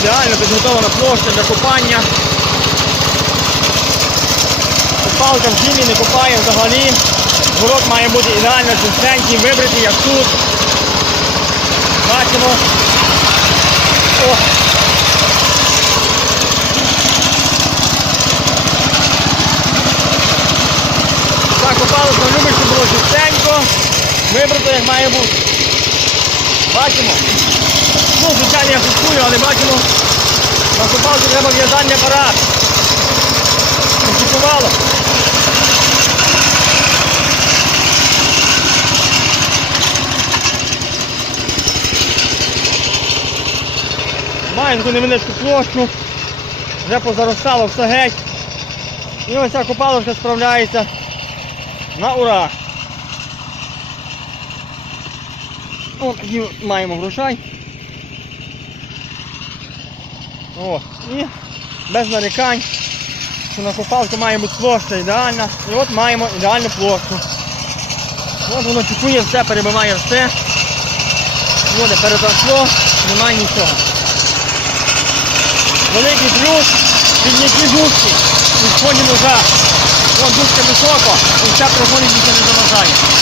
ідеально підготовлена площа для купання. Купалка в зимі не купає взагалі. Город має бути ідеально чистенький, вибритий, як тут. Бачимо. О! Так, купалка любить, щоб було чистенько, вибрато, як має бути. Бачимо. Ну, звичайно, я шуткую, але бачимо, на купалці треба в'язальний апарат. Комплікувало. Має таку невеличку площу, вже позаростало все геть. І ось ця купалочка справляється на ура. Ось маємо грошай. О, і без нарікань, що на купалку має бути площа ідеальна. І от маємо ідеальну площу. От воно чекує все, перебиває все. Води переташло, немає нічого. Великий плюс підняті дужки від вході ножа. Вон дужка високо, і все проходить нічого не заважає.